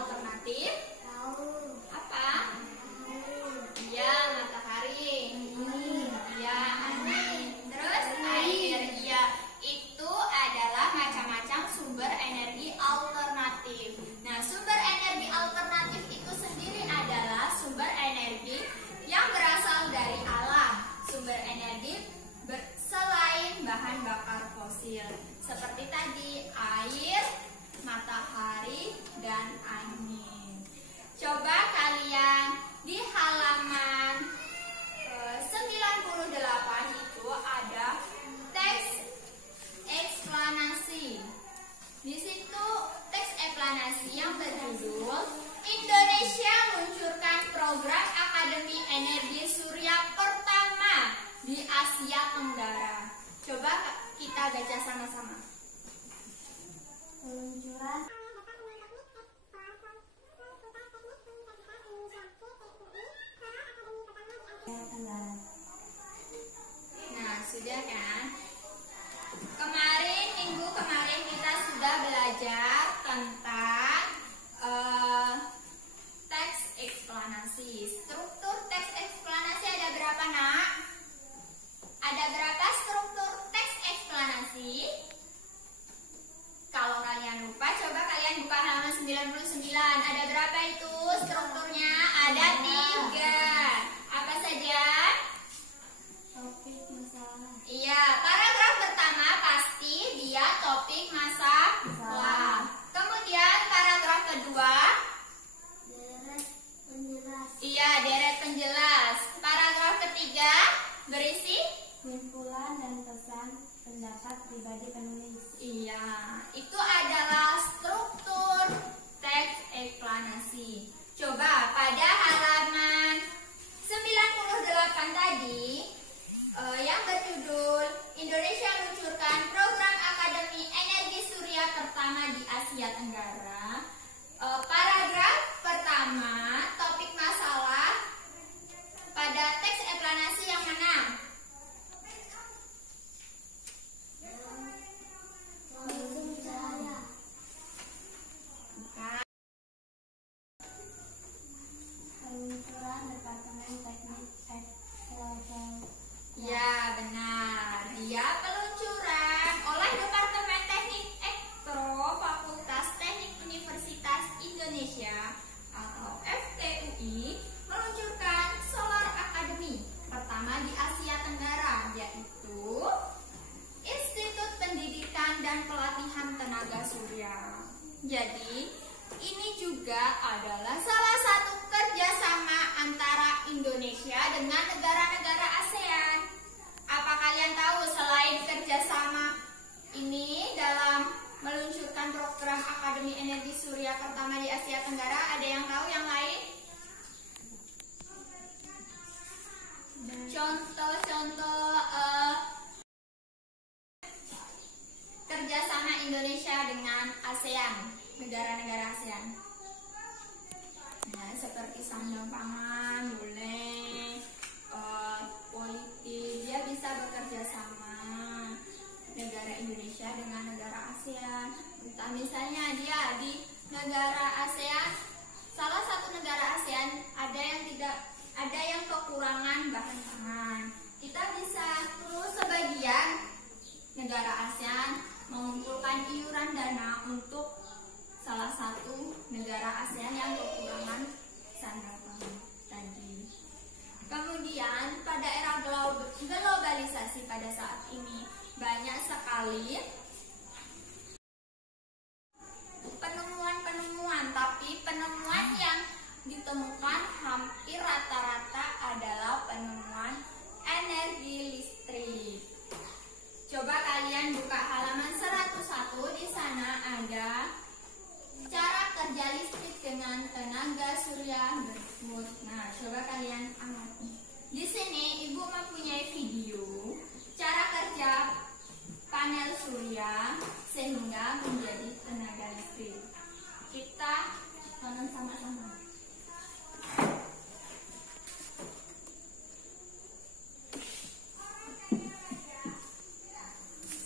alternatif? Tahu. Apa? Iya, matahari. Iya, angin. Terus air. Iya, itu adalah macam-macam sumber energi alternatif. Nah, sumber energi alternatif itu sendiri adalah sumber energi yang berasal dari alam. Sumber energi selain bahan bakar fosil. Seperti tadi, air, matahari, dan angin. Coba kalian di halaman 98 itu ada teks eksplanasi. Di situ teks eksplanasi yang berjudul Indonesia meluncurkan program Akademi Energi Surya pertama di Asia Tenggara. Coba kita baca sama-sama. Peluncuran Nah, sudah kan? Minggu kemarin kita sudah belajar tentang teks eksplanasi. Struktur teks eksplanasi ada berapa, Nak? Ada berapa struktur teks eksplanasi? Kalau kalian lupa, coba kalian buka halaman 99. Ada berapa itu strukturnya? Ada 3. Apa saja? topik masalah. Iya, paragraf pertama pasti dia topik masalah. Kemudian paragraf kedua, Deret penjelas. iya, deret penjelas. Paragraf ketiga berisi, Kumpulan dan pesan pendapat pribadi penulis. iya, itu adalah struktur teks eksplanasi. Coba pada halaman 98 tadi yang berjudul Indonesia meluncurkan program Akademi Energi Surya pertama di Asia Tenggara. Paragraf pertama topik masalah pada teks eksplanasi yang mana? Langsung cahaya. Bukan. Peluncuran Departemen Teknik Elektro. Ya, benar. Dia peluncuran oleh Departemen Teknik Elektro Fakultas Teknik Universitas Indonesia atau FTUI meluncurkan Solar Academy pertama di Asia Tenggara, yaitu Institut Pendidikan dan Pelatihan Tenaga Surya. Jadi, ini juga adalah salah satu kerjasama antara Indonesia dengan negara-negara ASEAN. Apa kalian tahu selain kerjasama ini dalam meluncurkan program Akademi Energi Surya pertama di Asia Tenggara, ada yang tahu yang lain? Contoh-contoh kerjasama Indonesia dengan ASEAN, negara-negara ASEAN. Nah, seperti sandang pangan, boleh, politik, dia bisa bekerja sama negara Indonesia dengan negara ASEAN. Entah misalnya dia di negara ASEAN, salah satu negara ASEAN ada yang kekurangan bahan pangan. Kita bisa terus sebagian negara ASEAN mengumpulkan iuran dana untuk salah satu negara ASEAN yang kekurangan sandang pangan tadi. Kemudian pada era globalisasi pada saat ini banyak sekali penemuan, tapi penemuan yang ditemukan hampir rata-rata adalah penemuan energi listrik. Coba kalian buka halaman 101, di sana ada cara kerja listrik dengan tenaga surya berikut. Nah, coba kalian amati. Di sini Ibu mempunyai video cara kerja panel surya sehingga menjadi tenaga listrik. Kita tonton sama-sama.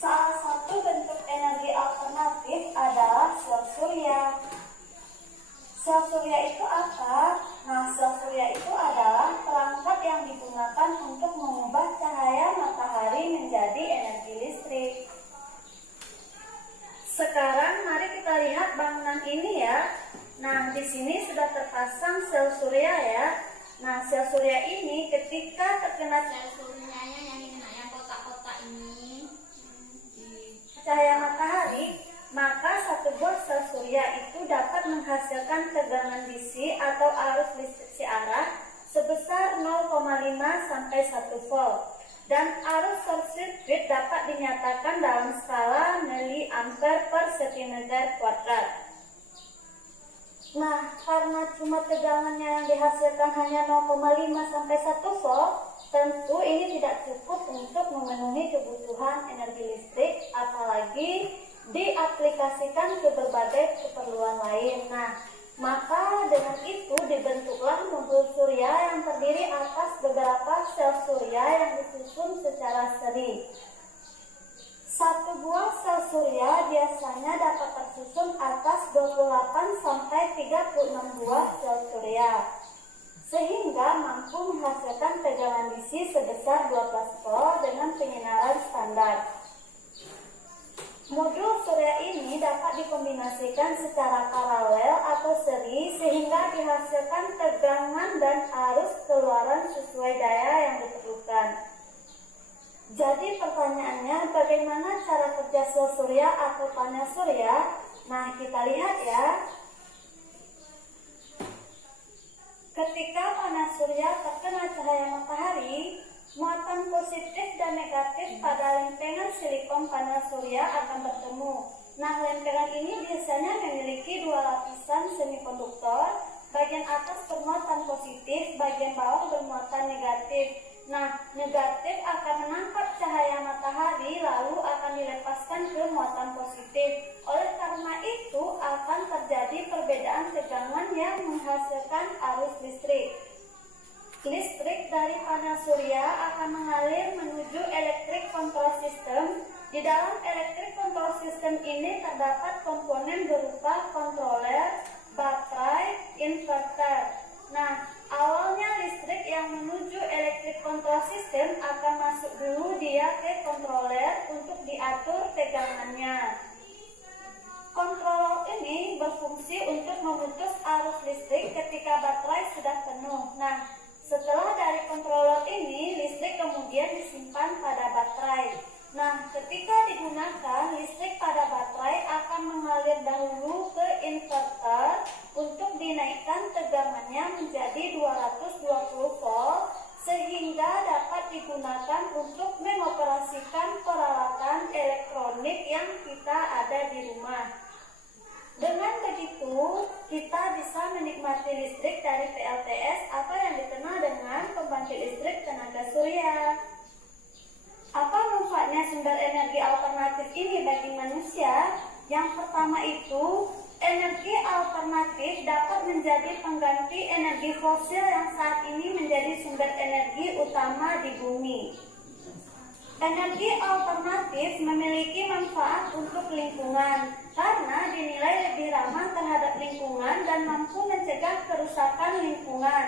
Salah satu bentuk energi alternatif adalah sel surya. sel surya itu apa? Nah, sel surya itu adalah perangkat yang digunakan untuk mengubah cahaya matahari menjadi energi listrik. Sekarang mari kita lihat bangunan ini ya. Nah, di sini sudah terpasang sel surya ya. Nah, sel surya ini ketika terkena Sel suryanya yang ini, nah, yang kotak-kotak ini. cahaya matahari, maka satu buah sel surya itu dapat menghasilkan tegangan DC atau arus listrik searah sebesar 0,5 sampai 1 volt. Dan arus short circuit dapat dinyatakan dalam skala miliampere per sentimeter kuadrat. Nah, karena cuma tegangannya yang dihasilkan hanya 0,5 sampai 1 volt, tentu ini tidak cukup untuk memenuhi kebutuhan energi listrik, apalagi diaplikasikan ke berbagai keperluan lain. Nah, maka dengan itu dibentuklah modul surya yang terdiri atas beberapa sel surya yang disusun secara seri. Satu buah sel surya biasanya dapat tersusun atas 28 sampai 36 buah sel surya, sehingga mampu menghasilkan tegangan DC sebesar 12 volt dengan penyinaran standar. Modul surya ini dapat dikombinasikan secara paralel atau seri sehingga dihasilkan tegangan dan arus keluaran sesuai daya yang diperlukan. Jadi pertanyaannya, bagaimana cara kerja sel surya atau panel surya? Nah, kita lihat ya. Ketika panel surya terkena cahaya matahari, muatan positif dan negatif pada lempengan silikon panel surya akan bertemu. Nah, lempengan ini biasanya memiliki dua lapisan semikonduktor. Bagian atas bermuatan positif, bagian bawah bermuatan negatif. Nah, negatif akan menangkap cahaya matahari lalu akan dilepaskan ke muatan positif. Oleh karena itu akan terjadi perbedaan tegangan yang menghasilkan arus listrik. Listrik dari panel surya akan mengalir menuju elektrik control system. Di dalam elektrik control system ini terdapat komponen berupa controller, baterai, inverter. Nah, awalnya listrik yang menuju elektrik control system akan masuk dulu dia ke controller untuk diatur tegangannya. Controller ini berfungsi untuk memutus arus listrik ketika baterai sudah penuh. Nah, setelah dari controller ini, listrik kemudian disimpan pada baterai. Nah, ketika digunakan, listrik pada baterai akan mengalir dahulu ke inverter untuk dinaikkan tegangannya menjadi 220 volt sehingga dapat digunakan untuk mengoperasikan peralatan elektronik yang kita ada di rumah. Dengan begitu, kita bisa menikmati listrik dari PLTS atau yang dikenal dengan pembangkit listrik tenaga surya. Apa manfaatnya sumber energi alternatif ini bagi manusia? Yang pertama itu, energi alternatif dapat menjadi pengganti energi fosil yang saat ini menjadi sumber energi utama di bumi. Energi alternatif memiliki manfaat untuk lingkungan karena dinilai lebih ramah terhadap lingkungan dan mampu mencegah kerusakan lingkungan.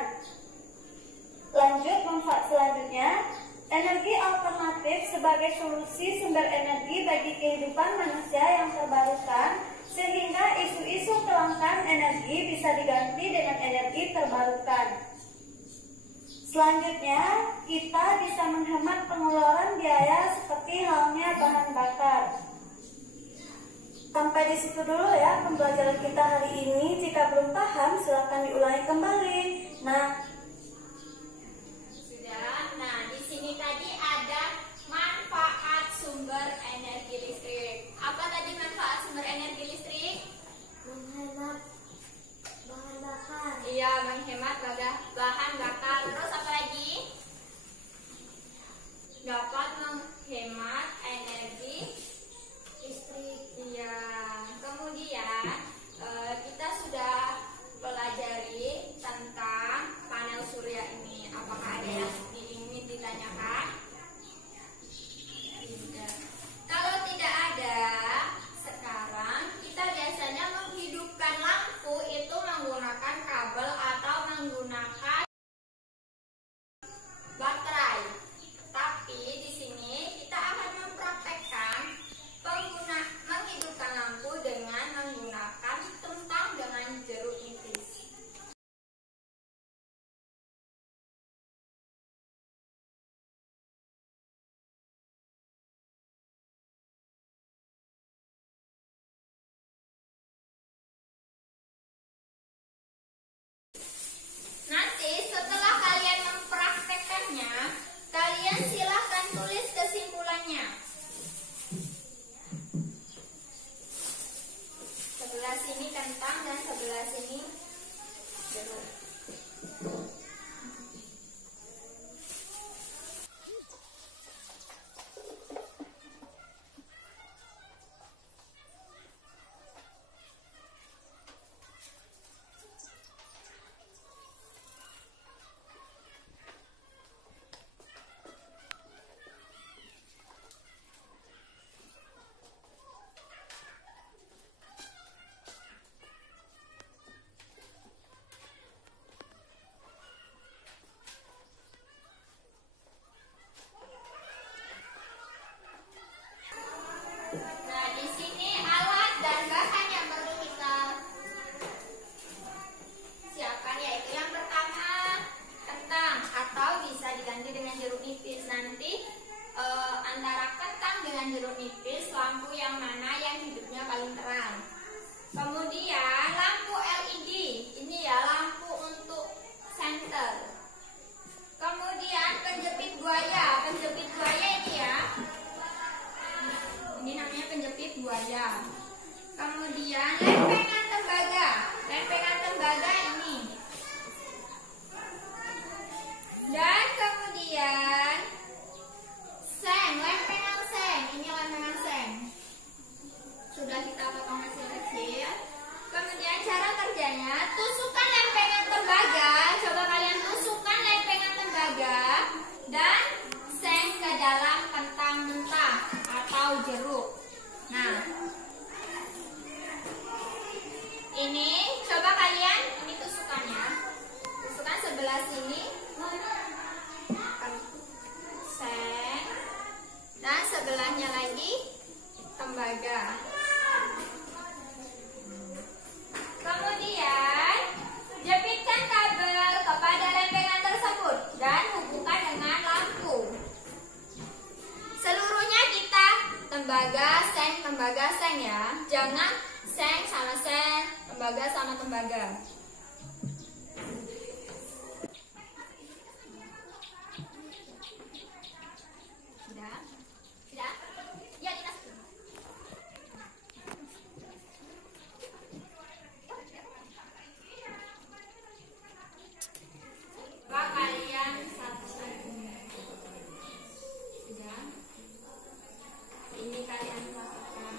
Lanjut, manfaat selanjutnya, energi alternatif sebagai solusi sumber energi bagi kehidupan manusia yang terbarukan, sehingga isu-isu kelangkaan energi bisa diganti dengan energi terbarukan. Selanjutnya, kita bisa menghemat pengeluaran biaya seperti halnya bahan bakar. Sampai di situ dulu ya pembelajaran kita hari ini. Jika belum paham, silakan diulangi kembali. Nah, di sini tadi ada manfaat sumber energi listrik. Apa tadi manfaat sumber energi listrik? Menghemat bahan bakar. Iya, menghemat bahan bakar. Terus apa lagi? Dapat menghemat energi listrik. Iya. Kemudian kita sudah pelajari tentang panel surya ini. Apakah ada yang ingin ditanyakan? Tidak. Kalau tidak ada, sekarang kita biasanya menghidupkan lampu itu menggunakan adanya tusukkan lempengan tembaga. Coba kalian tusukkan lempengan tembaga dan seng ke dalam kentang mentah atau jeruk. Nah, ini coba kalian, ini tusukannya. Tusukan sebelah sini seng dan sebelahnya lagi tembaga. Kemudian jepitkan kabel kepada lempengan tersebut dan hubungkan dengan lampu. Seluruhnya kita tembaga seng ya. Jangan seng sama seng, tembaga sama tembaga. Sudah? Sudah? Ya, kita sudah. Coba kalian satu-satu. Sudah? Ini kalian lakukan.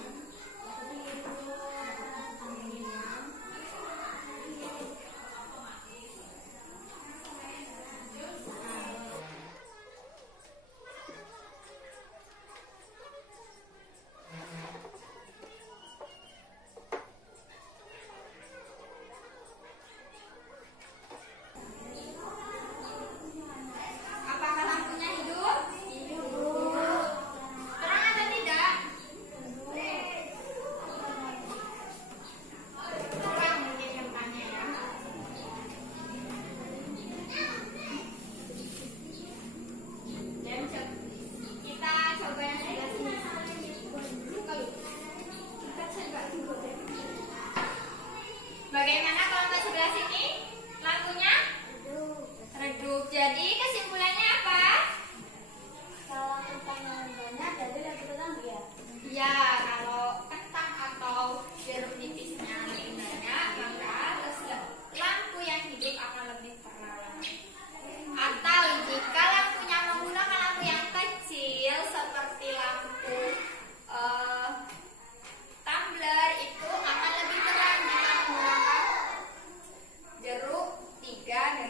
Apakah lampunya hidup? Hidup. Terang atau tidak? Terang mungkin yang tanya ya. Dan kita coba yang sebelah sini. Kita coba. Bagaimana kalau ke sebelah sini? Lampunya? Redup. Jadi kesimpulannya apa? Kalau kentang banyak jadi lebih terang ya. Ya, kalau kentang atau jeruk nipisnya lebih banyak, maka lampu yang hidup akan lebih terang. Atau jika lampunya menggunakan lampu yang kecil seperti lampu tumbler, itu akan lebih terang jika menggunakan jeruk 3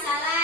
salah.